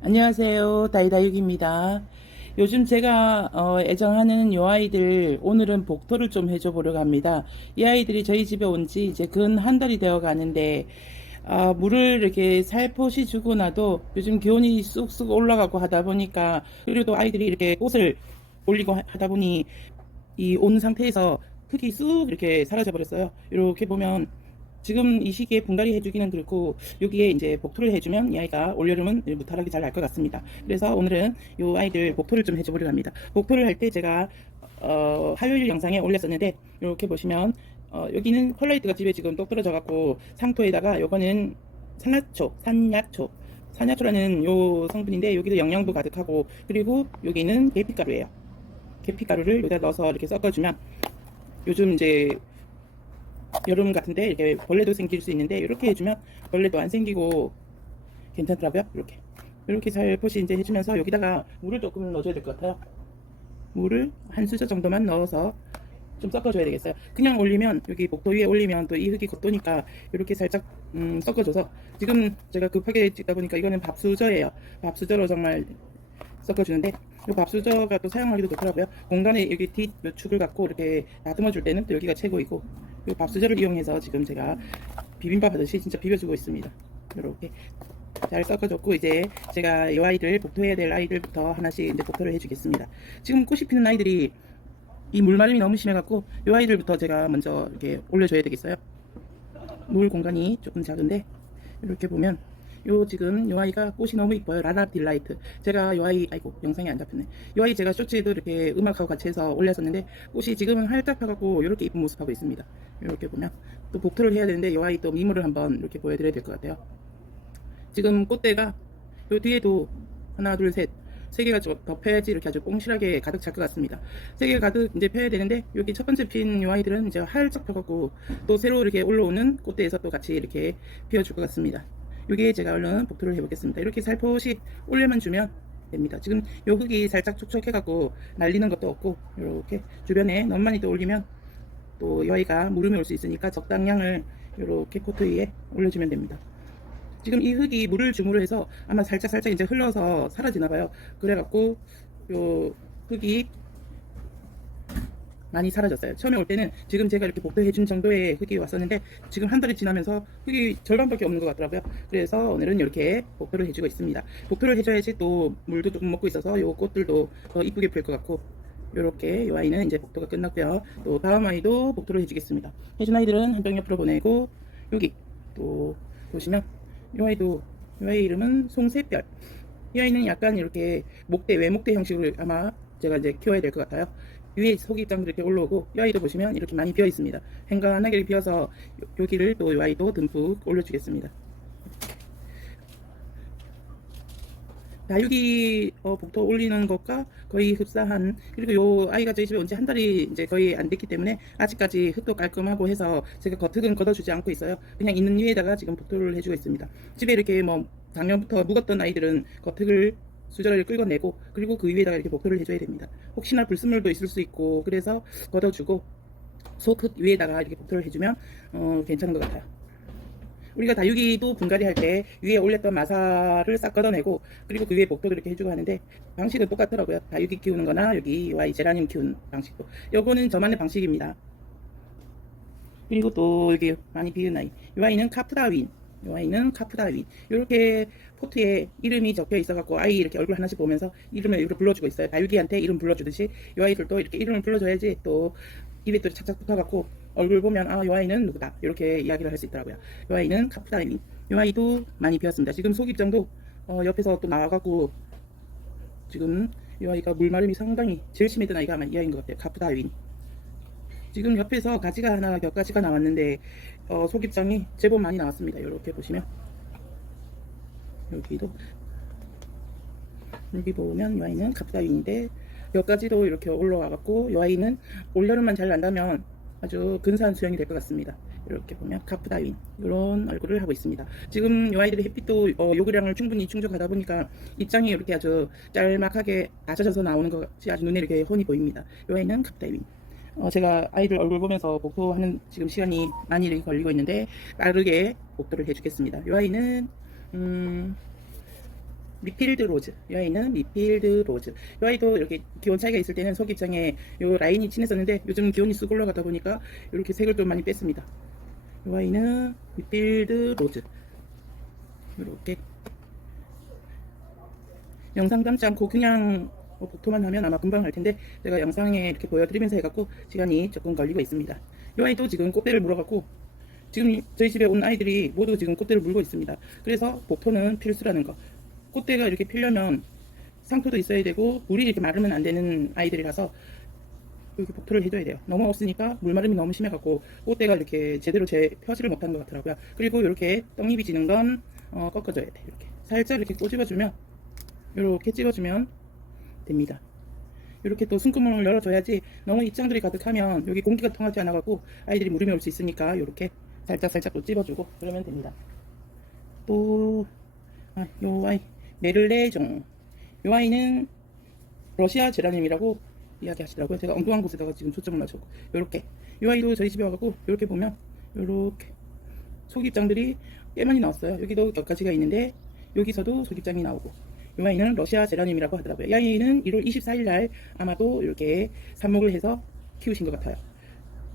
안녕하세요. 다이다육입니다. 요즘 제가 애정하는 요 아이들 오늘은 복토를 좀 해줘 보려고 합니다. 이 아이들이 저희 집에 온 지 이제 근 한 달이 되어 가는데 물을 이렇게 살포시 주고 나도 요즘 기온이 쑥쑥 올라가고 하다 보니까, 그리고 또 아이들이 이렇게 꽃을 올리고 하다 보니 이 온 상태에서 흙이 쑥 이렇게 사라져 버렸어요. 이렇게 보면 지금 이 시기에 분갈이 해주기는 그렇고, 여기에 이제 복토를 해주면 이 아이가 올여름은 무탈하게 잘 날 것 같습니다. 그래서 오늘은 이 아이들 복토를 좀 해줘보려고 합니다. 복토를 할 때 제가 화요일 영상에 올렸었는데, 이렇게 보시면 여기는 펄라이트가 집에 지금 똑 떨어져 갖고 상토에다가 요거는 산야초라는 요 성분인데, 여기도 영양도 가득하고, 그리고 여기는 계피가루예요. 계피가루를 여기다 넣어서 이렇게 섞어주면, 요즘 이제 여름 같은데 이렇게 벌레도 생길 수 있는데 이렇게 해주면 벌레도 안 생기고 괜찮더라고요. 이렇게 살포시 이제 해주면서 여기다가 물을 조금 넣어줘야 될 것 같아요. 물을 한 수저 정도만 넣어서 좀 섞어줘야 되겠어요. 그냥 올리면, 여기 복도 위에 올리면 또 이 흙이 겉도니까 이렇게 살짝 섞어줘서, 지금 제가 급하게 찍다 보니까 이거는 밥수저예요. 밥수저로 정말 섞어주는데, 이 밥수저가 또 사용하기도 좋더라고요. 공간에 여기 뒷 축을 갖고 이렇게 다듬어 줄 때는 또 여기가 최고이고, 이 밥수저를 이용해서 지금 제가 비빔밥 하듯이 진짜 비벼주고 있습니다. 이렇게 잘 섞어줬고, 이제 제가 이 아이들, 복토해야 될 아이들부터 하나씩 이제 복토를 해주겠습니다. 지금 꽃이 피는 아이들이 이 물마름이 너무 심해갖고 이 아이들부터 제가 먼저 이렇게 올려줘야 되겠어요. 놓을 공간이 조금 작은데, 이렇게 보면 지금 요 아이가 꽃이 너무 이뻐요. 라라 딜라이트. 제가 요 아이, 아이고 영상이 안 잡혔네. 요 아이 제가 쇼츠에도 이렇게 음악하고 같이 해서 올렸었는데, 꽃이 지금은 활짝 펴갖고 이렇게 이쁜 모습하고 있습니다. 이렇게 보면 또 복토를 해야 되는데 요 아이 또 미모를 한번 이렇게 보여드려야 될 것 같아요. 지금 꽃대가 요 뒤에도 하나 둘 셋 세 개가 더 펴야지 이렇게 아주 뽕실하게 가득 찰 것 같습니다. 세 개가 가득 이제 펴야 되는데, 여기 첫 번째 핀 요 아이들은 이제 활짝 펴갖고 또 새로 이렇게 올라오는 꽃대에서 또 같이 이렇게 피워줄 것 같습니다. 여기에 제가 얼른 복토를 해보겠습니다. 이렇게 살포시 올려만 주면 됩니다. 지금 요 흙이 살짝 촉촉해갖고 날리는 것도 없고, 이렇게 주변에 너무 많이 또 올리면 또 이 아이가 물음이 올 수 있으니까 적당량을 이렇게 포트 위에 올려주면 됩니다. 지금 이 흙이 물을 주무로 해서 아마 살짝 이제 흘러서 사라지나 봐요. 그래갖고 요 흙이 많이 사라졌어요. 처음에 올 때는 지금 제가 이렇게 복도해준 정도의 흙이 왔었는데, 지금 한 달이 지나면서 흙이 절반밖에 없는 것 같더라고요. 그래서 오늘은 이렇게 복도를 해주고 있습니다. 복도를 해줘야지 또 물도 조금 먹고 있어서 요 꽃들도 더 이쁘게 필 것 같고, 요렇게 이 아이는 이제 복도가 끝났고요. 또 다음 아이도 복도를 해주겠습니다. 해준 아이들은 한 병 옆으로 보내고, 여기 또 보시면 이 아이도, 이 아이 이름은 송새별. 이 아이는 약간 이렇게 외목대 형식으로 아마 제가 이제 키워야 될 것 같아요. 위에 속이 좀 이렇게 올라오고, 이 아이도 보시면 이렇게 많이 비어 있습니다. 행간하게 비어서 여기를 또 이 아이도 듬뿍 올려주겠습니다. 다육이 복토 올리는 것과 거의 흡사한, 그리고 요 아이가 저희 집에 온 지 한 달이 이제 거의 안 됐기 때문에 아직까지 흙도 깔끔하고 해서 제가 겉흙은 걷어주지 않고 있어요. 그냥 있는 위에다가 지금 복토를 해주고 있습니다. 집에 이렇게 뭐 작년부터 묵었던 아이들은 겉흙을 수저를 긁어내고, 그리고 그 위에다가 이렇게 복토를 해줘야 됩니다. 혹시나 불순물도 있을 수 있고, 그래서 걷어주고 속흙 위에다가 이렇게 복토를 해주면 괜찮은 것 같아요. 우리가 다육이도 분갈이 할 때 위에 올렸던 마사를 싹 걷어내고, 그리고 그 위에 복도도 이렇게 해주고 하는데, 방식은 똑같더라고요. 다육이 키우는 거나 여기 Y 제라늄 키우는 방식도. 요거는 저만의 방식입니다. 그리고 또 여기 많이 비은 아이, 이 아이는 카프다윈. 이 아이는 카프다윈. 이렇게 포트에 이름이 적혀 있어갖고 아이 이렇게 얼굴 하나씩 보면서 이름을 이렇게 불러주고 있어요. 다육이한테 이름 불러주듯이 이 아이들도 이렇게 이름을 불러줘야지 또 입에 또 착착 붙어갖고 얼굴 보면 이 아이는 누구다 이렇게 이야기를 할 수 있더라고요. 이 아이는 카프다윈. 이 아이도 많이 비었습니다. 지금 속입장도 옆에서 또 나와갖고, 지금 이 아이가 물마름이 상당히 제일 심했던 아이가 아마 이 아이인 것 같아요. 카프다윈. 지금 옆에서 가지가 하나, 몇 가지가 나왔는데 속입장이 제법 많이 나왔습니다. 이렇게 보시면 여기 보면 이 아이는 카프다윈인데, 몇 가지도 이렇게 올라와갖고 이 아이는 올여름만 잘 난다면 아주 근사한 수영이 될 것 같습니다. 이렇게 보면 카프다윈 이런 얼굴을 하고 있습니다. 지금 이 아이들이 햇빛도 요구량을 충분히 충족하다 보니까 입장이 이렇게 아주 짤막하게 낮아져서 나오는 것이 아주 눈에 이렇게 훤히 보입니다. 이 아이는 카프다윈. 제가 아이들 얼굴 보면서 복도하는 지금 시간이 많이 걸리고 있는데, 빠르게 복도를 해주겠습니다. 이 아이는 미필드 로즈. 이 아이는 미필드 로즈. 이 아이도 이렇게 기온 차이가 있을 때는 속 입장에 요 라인이 진했었는데 요즘 기온이 쑥 올라가다 보니까 이렇게 색을 좀 많이 뺐습니다. 이 아이는 미필드 로즈. 이렇게 영상 담지 않고 그냥 복토만 하면 아마 금방 할 텐데 제가 영상에 이렇게 보여드리면서 해갖고 시간이 조금 걸리고 있습니다. 이 아이도 지금 꽃대를 물어갖고 지금 저희 집에 온 아이들이 모두 지금 꽃대를 물고 있습니다. 그래서 복토는 필수라는 거. 꽃대가 이렇게 피려면 상토도 있어야 되고 물이 이렇게 마르면 안 되는 아이들이라서 이렇게 복토를 해줘야 돼요. 너무 없으니까 물마름이 너무 심해갖고 꽃대가 이렇게 제대로 펴지를 못하는 것 같더라고요. 그리고 이렇게 떡잎이 지는 건 꺾어줘야 돼. 이렇게 살짝 이렇게 꼬집어주면 이렇게 찍어주면 됩니다. 이렇게 또 숨구멍을 열어줘야지 너무 입장들이 가득하면 여기 공기가 통하지 않아갖고 아이들이 물음이 올 수 있으니까 이렇게 살짝 또 찝어주고 그러면 됩니다. 또 요 아이 메를레종. 요 아이는 러시아 제라늄이라고 이야기하시더라고요. 제가 엉뚱한 곳에다가 지금 초점을 맞췄고 요렇게 요 아이도 저희 집에 와갖고 요렇게 보면 요렇게 속입장들이 꽤 많이 나왔어요. 여기도 몇 가지가 있는데 여기서도 속입장이 나오고 이 아이는 러시아 제라늄이라고 하더라고요. 이 아이는 1월 24일 날 아마도 이렇게 삽목을 해서 키우신 것 같아요.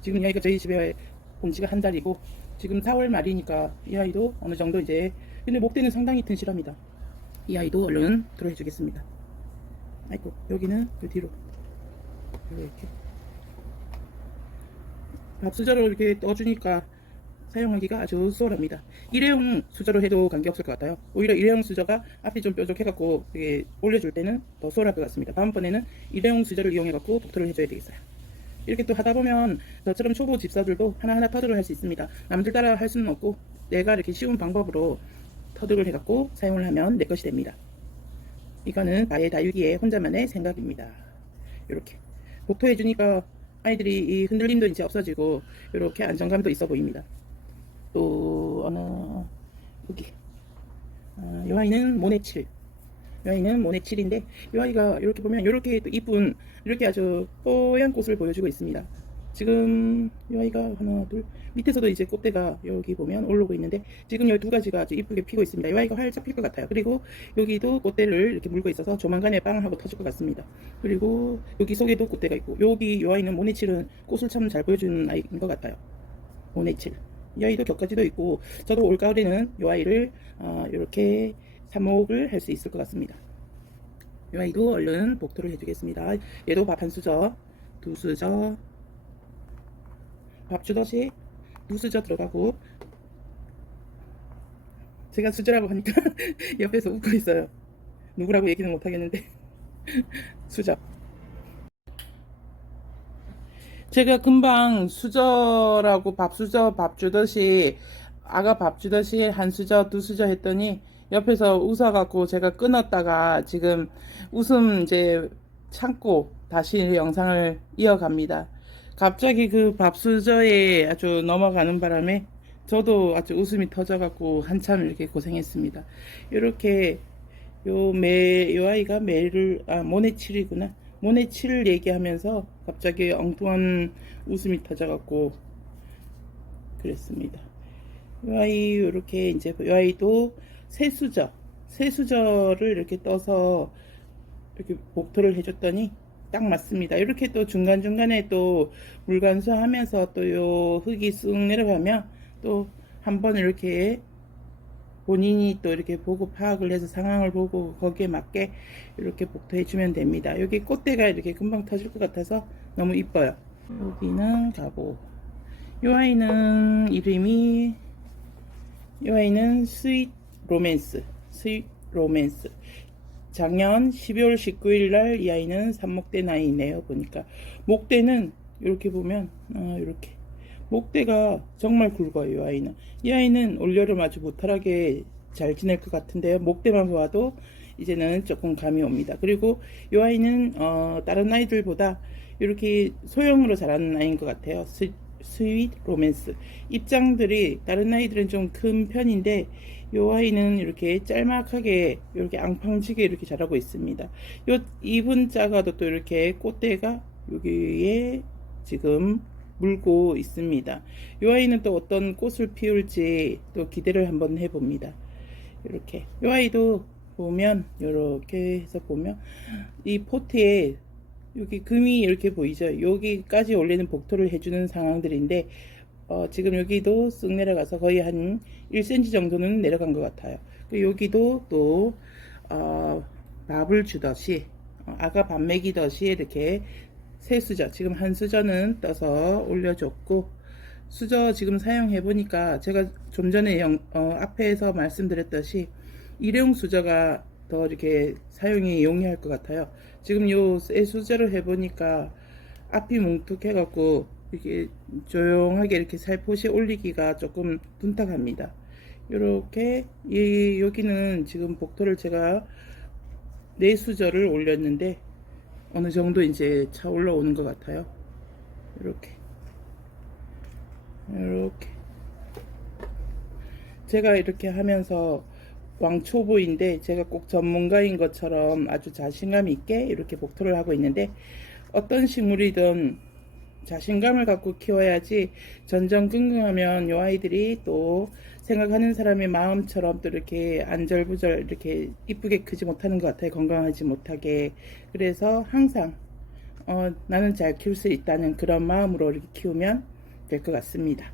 지금 이 아이가 저희 집에 온 지가 한 달이고 지금 4월 말이니까 이 아이도 어느 정도 이제 근데 목대는 상당히 튼실합니다. 이 아이도 얼른 들어해 주겠습니다. 아이고 여기는 그 뒤로 이렇게 밥수저로 이렇게 떠주니까 사용하기가 아주 수월합니다. 일회용 수저로 해도 관계없을 것 같아요. 오히려 일회용 수저가 앞이 좀 뾰족해갖고 이게 올려줄 때는 더 수월할 것 같습니다. 다음번에는 일회용 수저를 이용해갖고 복토를 해줘야 되겠어요. 이렇게 또 하다 보면 저처럼 초보 집사들도 하나하나 터득을 할 수 있습니다. 남들 따라 할 수는 없고 내가 이렇게 쉬운 방법으로 터득을 해갖고 사용을 하면 내 것이 됩니다. 이거는 나의 다육이의 혼자만의 생각입니다. 이렇게 복토해주니까 아이들이 이 흔들림도 이제 없어지고 이렇게 안정감도 있어 보입니다. 또 여기 이 아이는 모네칠. 이 아이는 모네칠인데 이 아이가 이렇게 보면 이렇게 또 이쁜 이렇게 아주 뽀얀 꽃을 보여주고 있습니다. 지금 이 아이가 하나 둘 밑에서도 이제 꽃대가 여기 보면 올라오고 있는데 지금 여기 두 가지가 아주 이쁘게 피고 있습니다. 이 아이가 활짝 필 것 같아요. 그리고 여기도 꽃대를 이렇게 물고 있어서 조만간에 빵 하고 터질 것 같습니다. 그리고 여기 속에도 꽃대가 있고 여기 이 아이는 모네칠은 꽃을 참 잘 보여주는 아이인 것 같아요. 모네칠. 이 아이도 격가지도 있고 저도 올가을에는 이 아이를 이렇게 삽목을 할 수 있을 것 같습니다. 이 아이도 얼른 복토를 해주겠습니다. 얘도 밥 한 수저, 두 수저, 밥 주듯이 두 수저 들어가고 제가 수저라고 하니까 옆에서 웃고 있어요. 누구라고 얘기는 못하겠는데 수저. 제가 금방 수저라고 밥 주듯이 아가 밥 주듯이 한 수저 두 수저 했더니 옆에서 웃어갖고 제가 끊었다가 지금 웃음 이제 참고 다시 영상을 이어갑니다. 갑자기 그 밥 수저에 아주 넘어가는 바람에 저도 아주 웃음이 터져갖고 한참 이렇게 고생했습니다. 이렇게 요 아이가 모네칠이구나. 모네칠을 얘기하면서 갑자기 엉뚱한 웃음이 터져갖고 그랬습니다. 이 아이 요렇게 이제 이 아이도 새수저를 이렇게 떠서 이렇게 복토를 해줬더니 딱 맞습니다. 이렇게 또 중간중간에 또 물관수하면서 또 요 흙이 쑥 내려가면 또 한번 이렇게 본인이 또 이렇게 보고 파악을 해서 상황을 보고 거기에 맞게 이렇게 복토해 주면 됩니다. 여기 꽃대가 이렇게 금방 터질 것 같아서 너무 이뻐요. 여기는 가고 이 아이는 이름이 이 아이는 스윗 로맨스 작년 12월 19일 날 이 아이는 삽목된 아이네요. 보니까 목대는 이렇게 보면 이렇게 목대가 정말 굵어요. 이 아이는 올여름 아주 무탈하게 잘 지낼 것 같은데요. 목대만 보아도 이제는 조금 감이 옵니다. 그리고 이 아이는 다른 아이들보다 이렇게 소형으로 자라는 아이인 것 같아요. 스윗 로맨스 입장들이 다른 아이들은 좀 큰 편인데 이 아이는 이렇게 짤막하게 이렇게 앙팡지게 이렇게 자라고 있습니다. 요 잎은 작아도 또 이렇게 꽃대가 여기에 지금 물고 있습니다. 이 아이는 또 어떤 꽃을 피울지 또 기대를 한번 해봅니다. 이렇게 이 아이도 보면 이렇게 해서 보면 이 포트에 여기 금이 이렇게 보이죠. 여기까지 올리는 복토를 해주는 상황들인데 지금 여기도 쓱 내려가서 거의 한 1cm 정도는 내려간 것 같아요. 그리고 여기도 또 밥을 주듯이 아가 밥 먹이듯이 이렇게 세 수저, 지금 한 수저는 떠서 올려줬고, 수저 지금 사용해 보니까 제가 좀 전에 앞에서 말씀드렸듯이 일회용 수저가 더 이렇게 사용이 용이할 것 같아요. 지금 요 세 수저를 해 보니까 앞이 뭉툭해 갖고 이렇게 조용하게 이렇게 살포시 올리기가 조금 둔탁합니다. 요렇게 여기는 지금 복토를 제가 네 수저를 올렸는데 어느 정도 이제 차 올라오는 것 같아요. 이렇게 제가 이렇게 하면서 왕초보인데 제가 꼭 전문가인 것처럼 아주 자신감 있게 이렇게 복토를 하고 있는데, 어떤 식물이든 자신감을 갖고 키워야지 전전긍긍하면 요 아이들이 또 생각하는 사람의 마음처럼 또 이렇게 안절부절 이렇게 이쁘게 크지 못하는 것 같아요. 건강하지 못하게. 그래서 항상 나는 잘 키울 수 있다는 그런 마음으로 이렇게 키우면 될 것 같습니다.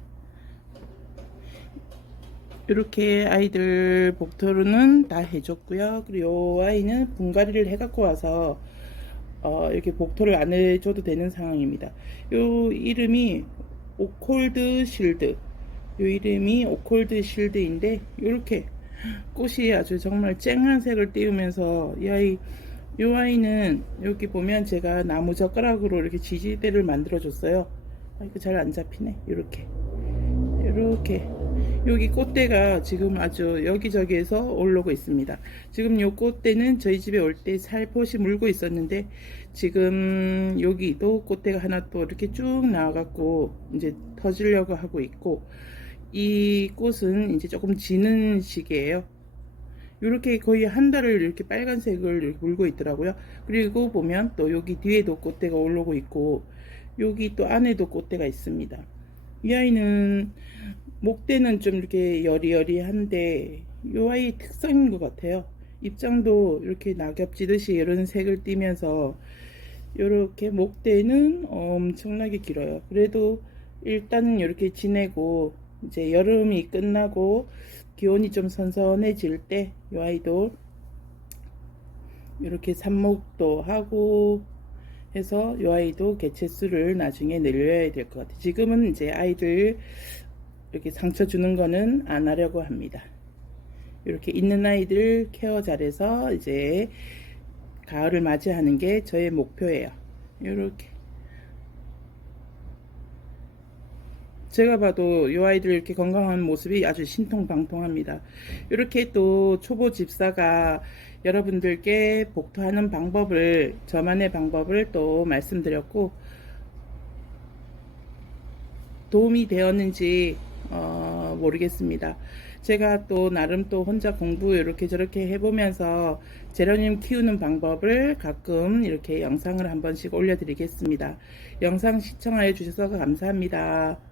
이렇게 아이들 복토는 다 해줬고요. 그리고 요 아이는 분갈이를 해갖고 와서 이렇게 복토를 안 해줘도 되는 상황입니다. 요 이름이 오콜드 실드. 요 이름이 오콜드 실드인데 이렇게 꽃이 아주 정말 쨍한 색을 띄우면서 요 아이는 여기 보면 제가 나무 젓가락으로 이렇게 지지대를 만들어 줬어요. 이거 잘 안 잡히네. 이렇게 여기 꽃대가 지금 아주 여기저기에서 올라오고 있습니다. 지금 요 꽃대는 저희 집에 올 때 살포시 물고 있었는데 지금 여기도 꽃대가 하나 또 이렇게 쭉 나와갖고 이제 터지려고 하고 있고, 이 꽃은 이제 조금 지는 시기예요. 이렇게 거의 한 달을 이렇게 빨간색을 이렇게 물고 있더라고요. 그리고 보면 또 여기 뒤에도 꽃대가 올라오고 있고 여기 또 안에도 꽃대가 있습니다. 이 아이는 목대는 좀 이렇게 여리여리한데 이 아이 특성인 것 같아요. 입장도 이렇게 낙엽지듯이 이런 색을 띠면서 이렇게 목대는 엄청나게 길어요. 그래도 일단은 이렇게 지내고 이제 여름이 끝나고 기온이 좀 선선해질 때 이 아이도 이렇게 삽목도 하고 해서 이 아이도 개체수를 나중에 늘려야 될 것 같아요. 지금은 이제 아이들 이렇게 상처 주는 거는 안 하려고 합니다. 이렇게 있는 아이들 케어 잘해서 이제 가을을 맞이하는 게 저의 목표예요. 이렇게 제가 봐도 이 아이들 이렇게 건강한 모습이 아주 신통방통합니다. 이렇게 또 초보 집사가 여러분들께 복토하는 방법을, 저만의 방법을 또 말씀드렸고 도움이 되었는지 모르겠습니다. 제가 또 나름 또 혼자 공부 이렇게 저렇게 해보면서 제라늄 키우는 방법을 가끔 이렇게 영상을 한 번씩 올려드리겠습니다. 영상 시청하여 주셔서 감사합니다.